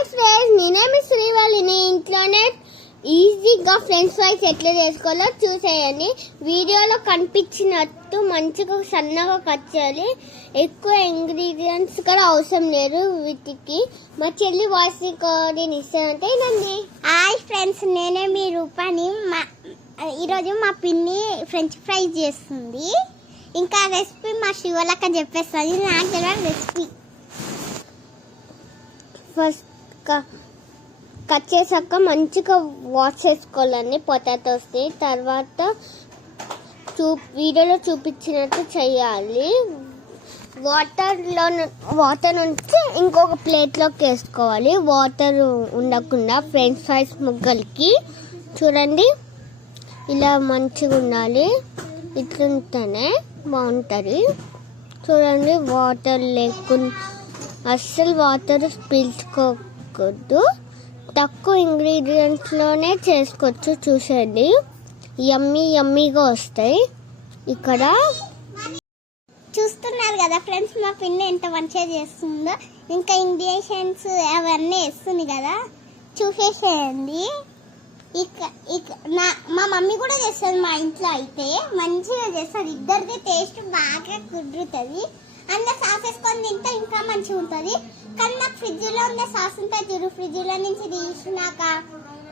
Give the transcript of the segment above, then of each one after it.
Hi friends, నేనే మీ శ్రీవల్లిని. ఇంట్లోనే ఈజీగా ఫ్రెంచ్ ఫ్రైస్ ఎట్లా చేసుకోవాలో చూసేయండి. వీడియోలో కనిపించినట్టు మంచిగా సన్నగా కట్ చేయాలి. ఎక్కువ ఇంగ్రీడియంట్స్ కూడా అవసరం లేదు వీటికి. మా చెల్లి వాయిస్ రికార్డింగ్ ఇస్తానంటే నండి. హాయ్ ఫ్రెండ్స్, నేనే మీ రూపాని. ఈరోజు మా పిన్ని ఫ్రెంచ్ ఫ్రైస్ చేస్తుంది. ఇంకా రెసిపీ మా శివలక్క చెప్పేస్తుంది. నాకు తెలియదు రెసిపీ. ఫస్ట్ కట్ చేసాక మంచిగా వాష్ చేసుకోవాలండి పొటాటోస్ని. తర్వాత వీడియోలో చూపించినట్టు చేయాలి. వాటర్ నుంచి ఇంకొక ప్లేట్లోకి వేసుకోవాలి. వాటర్ ఉండకుండా ఫ్రెంచ్ ఫ్రైస్ ముగ్గలకి చూడండి, ఇలా మంచిగా ఉండాలి. ఇట్లుంటేనే బాగుంటుంది. చూడండి, వాటర్ లేకుండా అస్సలు వాటర్ పీల్చుకోకూడదు. తక్కువ ఇంగ్రీడియంట్స్లోనే చేసుకోవచ్చు. చూసండి, యమ్మీగా వస్తాయి. ఇక్కడ చూస్తున్నారు కదా ఫ్రెండ్స్, మా పిన్ని ఎంత మంచిగా చేస్తుందో. ఇంకా ఇంగ్రీడియంట్స్ అవన్నీ వేస్తుంది కదా, చూసేసేయండి. మా మమ్మీ కూడా చేస్తుంది. మా ఇంట్లో అయితే మంచిగా చేస్తుంది. ఇద్దరిది టేస్ట్ బాగా కుదురుతుంది. అందులో సాస్ వేసుకొని తింటే ఇంకా మంచిగా ఉంటుంది. కానీ నాకు ఫ్రిడ్జ్లో ఉన్న సాస్ ఉంటుంది చూడు, ఫ్రిడ్జ్లో నుంచి తీసినాక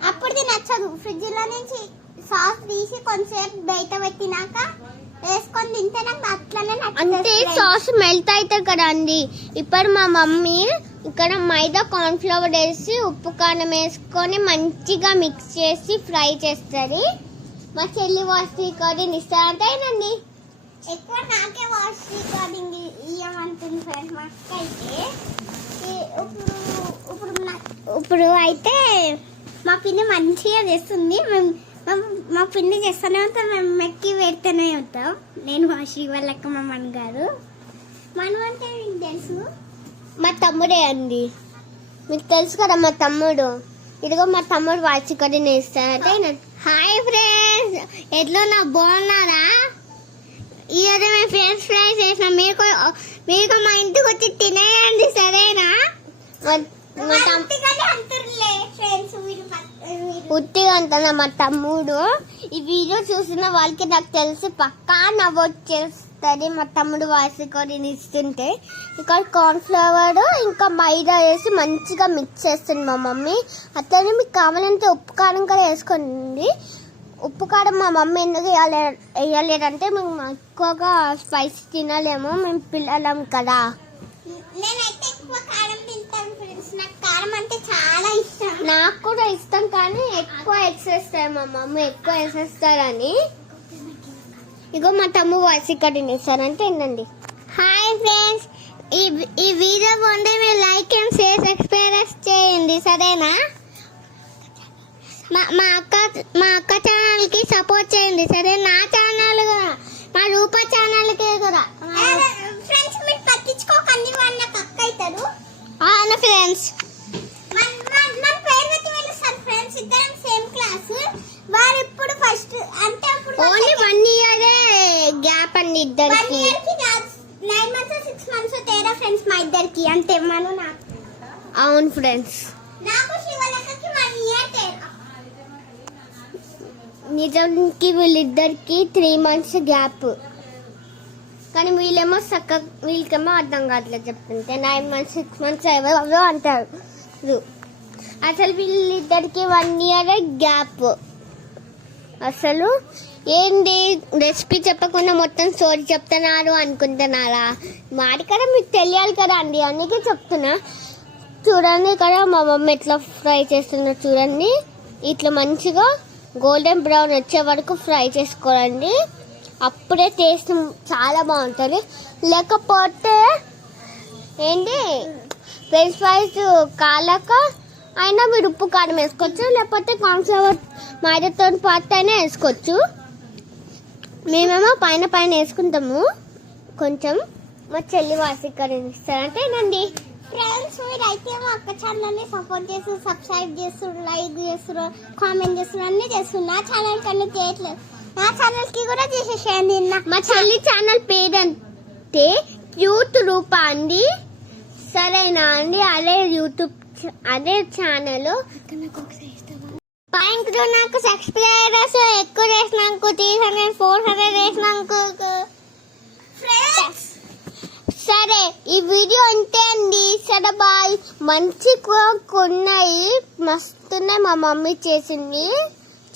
అప్పుడుది నచ్చదు. ఫ్రిడ్జ్లో నుంచి సాస్ తీసి కొంచెంసేపు బయట పెట్టినాక వేసుకొని తింటే నాకు అట్లనే అంటే సాస్ మెల్ట్ అవుతుంది కదా అండి. ఇప్పుడు మా మమ్మీ ఇక్కడ మైదా కార్న్ఫ్లవర్ వేసి ఉప్పు కారం వేసుకొని మంచిగా మిక్స్ చేసి ఫ్రై చేస్తుంది. మా చెల్లి వాయిస్ రికార్డింగ్ ఇస్తారంటేనండి. ఎక్కువ నాకే వాయిస్ రికార్డింగ్ ఇవ్వమంటుంది ఫ్రెండ్స్. మా అక్క అయితే ఇప్పుడు అయితే మా పిన్ని మంచిగా చేస్తుంది. మా పిన్ని చేస్తూనే ఉంటాం, మేము మెక్కి పెడుతూనే ఉంటాం. నేను మా శివలక్క మా మన్గారు. మను అంటే మీకు తెలుసు, మా తమ్ముడే అండి. మీకు తెలుసు కదా మా తమ్ముడు. ఇదిగో మా తమ్ముడు వాయిస్ రికార్డింగ్ ఇస్తారంటే. హాయ్ ఫ్రెండ్స్, ఎట్లా నా బాగున్నారా? ఈరోజు మేము ఫ్రెంచ్ ఫ్రైస్ చేసినాం. మీకు మా ఇంటికి వచ్చి తినేయండి, సరేనా? ఉట్టిగా అంటున్నా మా తమ్ముడు. ఈ వీడియో చూసిన వాళ్ళకి నాకు తెలిసి పక్కా నవ్వొచ్చేస్తుంది. మా తమ్ముడు వాయిస్ రికార్డింగ్ ఇస్తుంటే ఇక్కడ కార్న్ఫ్లవర్ ఇంకా మైదా వేసి మంచిగా మిక్స్ చేస్తుంది మా మమ్మీ. అట్లనే మీకు కావాలంటే ఉప్పు కారం కూడా వేసుకోండి. ఉప్పు కారం మా మమ్మీ ఎందుకు వేయలేదంటే మేము ఎక్కువగా స్పైసీ తినలేము, మేము పిల్లలం కదా. నేనైతే ఎక్కువ కారం తింటాను ఫ్రెండ్స్. నాకు కారం అంటే చాలా ఇష్టం. నాకు కూడా ఇష్టం, కానీ ఎక్కువ వేసేస్తారు మా మమ్మీ, ఎక్కువ వేసేస్తారని. ఇగో మా తమ్ముడు వాయిస్ రికార్డింగ్ ఇస్తారంటే ఏంటండి. హాయ్ ఫ్రెండ్స్, ఈ వీడియో బాగుంటే మీరు లైక్ అండ్ షేర్ సబ్స్క్రైబ్ చేయండి, సరేనా? మా అక్క ఛానల్ కి సపోర్ట్ చేయండి, సరే? నా ఛానల్ మా రూపా ఛానల్ కి కూడా ఫ్రెండ్స్ మీరు పట్టించుకోకండి, వాళ్ళు నాకు అక్క అవుతారు. అవును ఫ్రెండ్స్, మన పేరు పెట్టి వెళ్ళిస్తారు ఫ్రెండ్స్. ఇద్దరం సేమ్ క్లాస్. వారు ఇప్పుడు ఫస్ట్ అంటే అప్పుడు ఓన్లీ 1 year గ్యాప్ అండి ఇద్దరికి. 9 months 6 months తేడా ఫ్రెండ్స్ మా ఇద్దరికి. అంటే మనం నాకు. అవును ఫ్రెండ్స్, నాకు శివలక్కకి 1 year తేడా. నిజానికి వీళ్ళిద్దరికి 3 months గ్యాప్. కానీ వీళ్ళకేమో అర్థం కావట్లేదు చెప్తుంటే. 9 months 6 months ఎవరో అంటారు. అసలు వీళ్ళిద్దరికి 1 year గ్యాప్. అసలు ఏంటి రెసిపీ చెప్పకుండా మొత్తం స్టోరీ చెప్తున్నారు అనుకుంటున్నారా? మాది కదా మీకు తెలియాలి కదా అండి, అందుకే చెప్తున్నా. చూడండి ఇక్కడ మా మమ్మీ ఎట్లా ఫ్రై చేస్తుందో చూడండి. ఇట్లా మంచిగా గోల్డెన్ బ్రౌన్ వచ్చే వరకు ఫ్రై చేసుకోవాలండి. అప్పుడే టేస్ట్ చాలా బాగుంటుంది. లేకపోతే ఏంటి ఫ్రెంచ్ ఫ్రైస్ కాలాక అయినా మీరు ఉప్పు కారం వేసుకోవచ్చు, లేకపోతే కార్న్ఫ్లవర్ మైదాతో పాటు అయినా వేసుకోవచ్చు. మేమేమో పైన వేసుకుంటాము కొంచెం. మా చెల్లి వాసికరణ ఇస్తారంటేనండి. ఫ్రెండ్స్ మీరైతే మా అక్క ఛానల్ని సపోర్ట్ చేసి సబ్స్క్రైబ్ చేస్తున్నారు, లైక్ చేస్తున్నారు, కామెంట్ చేస్తున్నారు, అన్నీ చేస్తున్నారు. నా ఛానల్ కన్నా చేయట్లేదు, నా ఛానల్ కి కూడా చేసేసేయండి. మా చెల్లి ఛానల్ పేరంటే క్యూట్ రూపా అండి, సరేనా అండి? అదే యూట్యూబ్ అదే ఛానల్ బ్యాంక్ లో నాకు సబ్స్క్రైబర్స్ ఎక్కువ చేసినాకు 300 400 చేసినాకు సరే ఈ వీడియో అంతే అండి. సరే బాయ్. మంచి కొన్నాయి, మస్తున్నాయి. మా మమ్మీ చేసింది,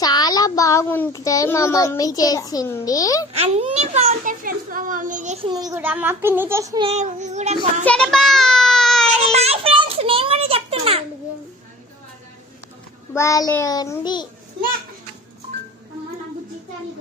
చాలా బాగుంటాయి. మా మమ్మీ చేసింది అన్ని బాగుంటాయి ఫ్రెండ్స్. మా మమ్మీ చేసినవి కూడా, మా పిన్ని చేసినవి కూడా బాగుంటాయి. సరే బాయ్. Bye friends. నేను కూడా చెప్తున్నా బాలే ఉంది. అమ్మ నా బుజ్జి తల్లి